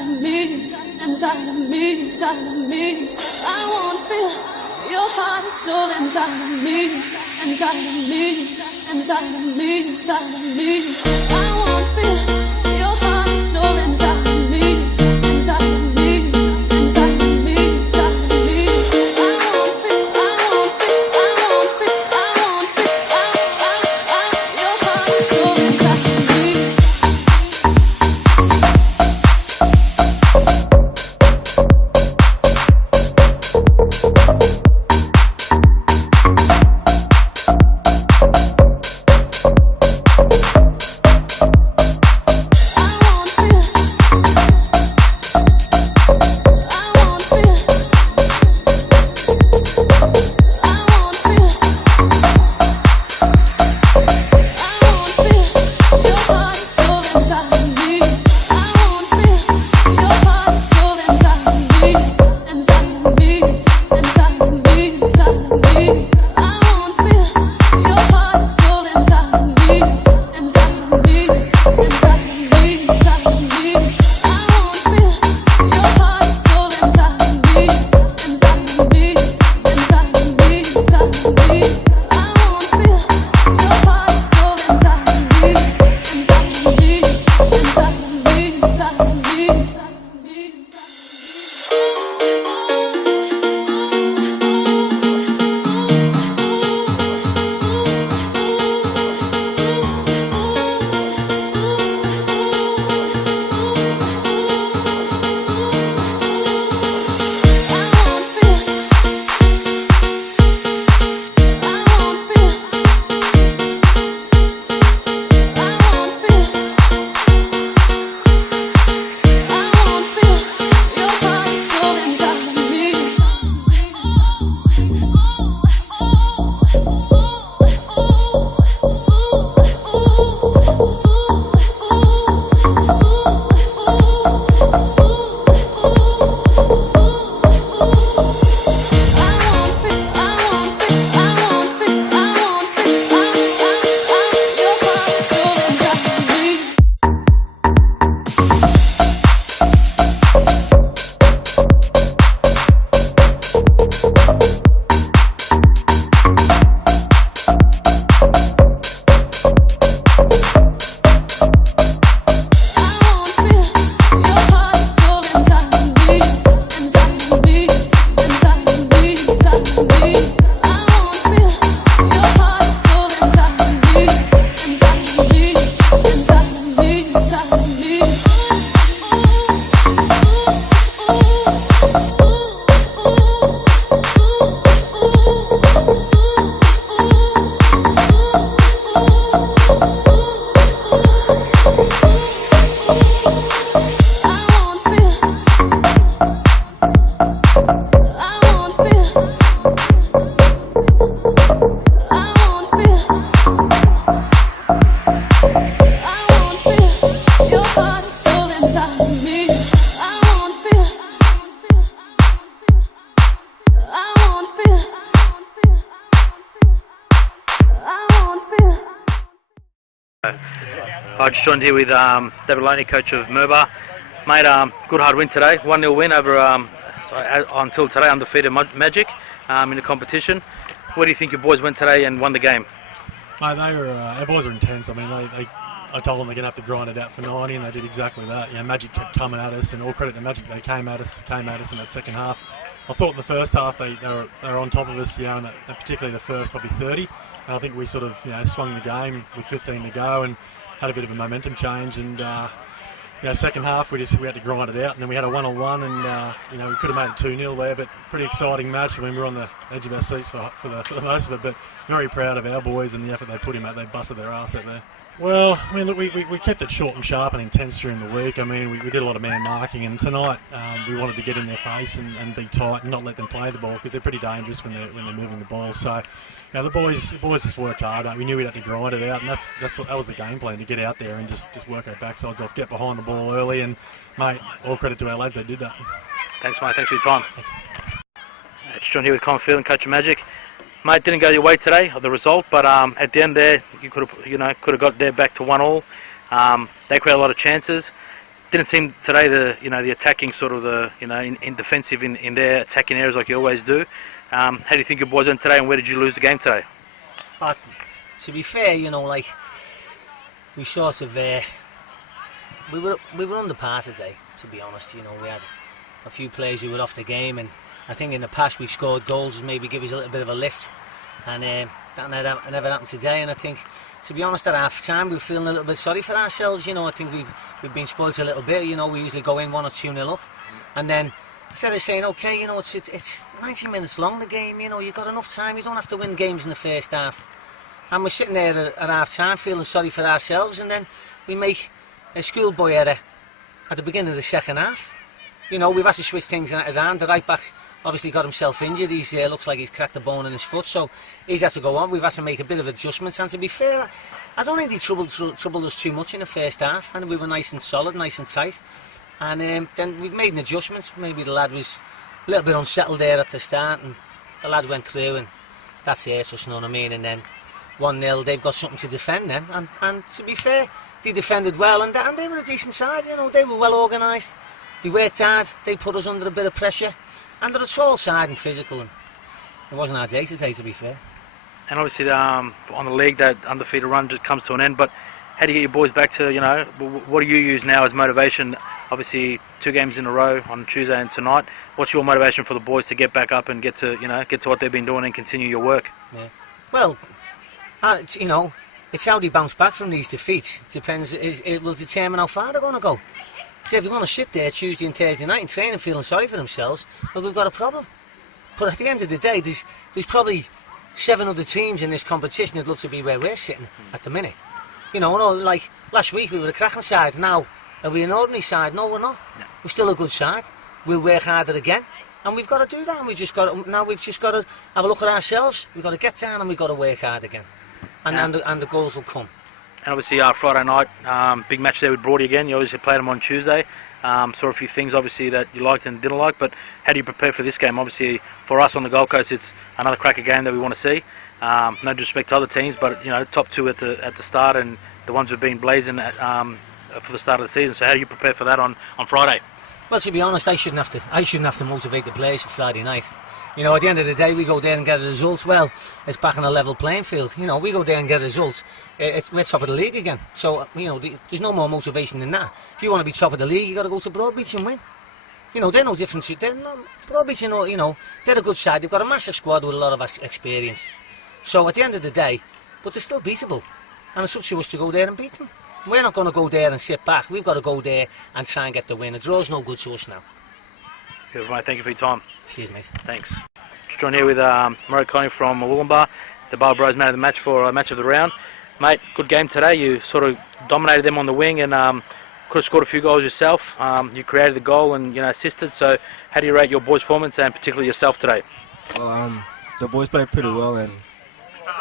inside of me, inside of me, inside of me. I wanna feel your heart and soul inside of me, inside of me, inside of me, inside of me. I wanna feel your heart and soul inside of me, inside of me, inside of me, inside of me. I wanna feel, I wanna feel, I wanna feel, I wanna feel, your heart and soul inside of me. I just joined here with David Loney, coach of Murwillumbah. Mate, good hard win today, 1-0 win over, until today, undefeated Magic in the competition. Where do you think your boys went today and won the game? Mate, our boys are intense. I mean, I told them they're going to have to grind it out for 90, and they did exactly that. You know, Magic kept coming at us, and all credit to Magic, they came at us in that second half. I thought in the first half they were on top of us, you know, and particularly the first probably 30. And I think we sort of, you know, swung the game with 15 to go and had a bit of a momentum change. And you know, second half we had to grind it out, and then we had a 1-on-1, and you know, we could have made it 2-0 there. But pretty exciting match. I mean, we were on the edge of our seats for the most of it, but very proud of our boys and the effort they put in. They busted their ass out there. Well, I mean, look, we kept it short and sharp and intense during the week. I mean, we did a lot of man marking, and tonight we wanted to get in their face and be tight and not let them play the ball, because they're pretty dangerous when they're moving the ball. So, you know, the boys just worked hard. We knew we'd have to grind it out, and that was the game plan, to get out there and just work our backsides off, get behind the ball early, and mate, all credit to our lads, they did that. Thanks, mate. Thanks for your time. Just joined here with Colin Field and coach of Magic. Mate, didn't go your way today, the result, but at the end there, you could have got there back to 1-1. They created a lot of chances. Didn't seem today the attacking sort of in defensive in their attacking areas like you always do. How do you think your boys went today, and where did you lose the game today? But to be fair, like we sort of we were under par today. To be honest, we had a few players who were off the game, and I think in the past we've scored goals maybe give us a little bit of a lift, and that never happened today. And I think, to be honest, at half time we were feeling a little bit sorry for ourselves. I think we've been spoilt a little bit. We usually go in 1 or 2-0 up, and then instead of saying, okay, it's 90 minutes long, the game, you've got enough time, you don't have to win games in the first half. And we're sitting there at half time feeling sorry for ourselves, and then we make a schoolboy error at the beginning of the second half. We've had to switch things around. The right back obviously got himself injured. He's looks like he's cracked a bone in his foot, so he's had to go on. We've had to make a bit of adjustments, and to be fair, I don't think they troubled us too much in the first half, and we were nice and solid, nice and tight. And then we made an adjustment. Maybe the lad was a little bit unsettled there at the start, and the lad went through, and that's it, you know what I mean. And then 1-0, they've got something to defend then. And to be fair, they defended well, and they were a decent side. They were well organised. They worked hard. They put us under a bit of pressure, and they're a tall side and physical. And it wasn't our day today, to be fair. And obviously, on the league, that undefeated run just comes to an end. But how do you get your boys back to, what do you use now as motivation? Obviously, 2 games in a row on Tuesday and tonight. What's your motivation for the boys to get back up and get to what they've been doing and continue your work? Yeah. Well, it's how they bounce back from these defeats. It will determine how far they're going to go. So if they're going to sit there Tuesday and Thursday night and train and feeling sorry for themselves, well, we've got a problem. But at the end of the day, there's probably 7 other teams in this competition that'd love to be where we're sitting at the minute. Like last week we were a cracking side. Now, are we an ordinary side? No, we're not. No. We're still a good side. We'll work harder again. And we've got to do that. And we've just got to have a look at ourselves. We've got to get down and we've got to work hard again. And the goals will come. And obviously Friday night, big match there with Broady again. You obviously played them on Tuesday. Saw a few things obviously that you liked and didn't like, but how do you prepare for this game? Obviously for us on the Gold Coast, it's another cracker game that we want to see. No disrespect to other teams, but top 2 at the start, and the ones who've been blazing for the start of the season. So how do you prepare for that on Friday? Well, to be honest, I shouldn't have to motivate the players for Friday night. At the end of the day, we go there and get a result. Well, it's back on a level playing field. We go there and get results. We're top of the league again. So, there's no more motivation than that. If you want to be top of the league, you got to go to Broadbeach and win. They're no different. Broadbeach, they're a good side. They've got a massive squad with a lot of experience. So at the end of the day, but they're still beatable, and it's up to us to go there and beat them. We're not going to go there and sit back. We've got to go there and try and get the win. A draw's no good to us now. Good, mate. Thank you for your time. Cheers, mate. Thanks. Just joined here with Murray Connie from Murwillumbah, the Bar Bros man of the match for match of the round. Mate, good game today. You sort of dominated them on the wing and could have scored a few goals yourself. You created the goal and assisted. So how do you rate your boys' performance and particularly yourself today? Well, the boys played pretty well, and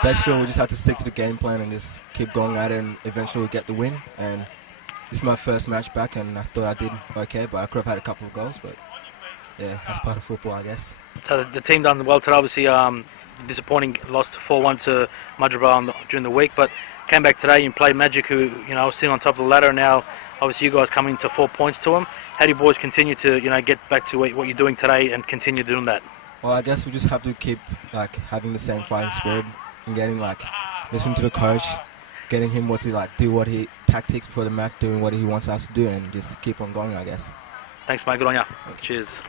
basically we just had to stick to the game plan and just keep going at it, and eventually we get the win. And this is my first match back, and I thought I did okay, but I could have had a couple of goals. But yeah, that's part of football, I guess. So the team done well today. Obviously, disappointing loss 4-1 to Murwillumbah during the week, but came back today and played Magic, who was sitting on top of the ladder. And now, obviously, you guys coming to 4 points to them. How do you boys continue to get back to what you're doing today and continue doing that? Well, I guess we just have to keep having the same fighting spirit and getting listen to the coach, getting him to do tactics before the match, doing what he wants us to do, and just keep on going, I guess. Thanks, mate. Good on you. Cheers.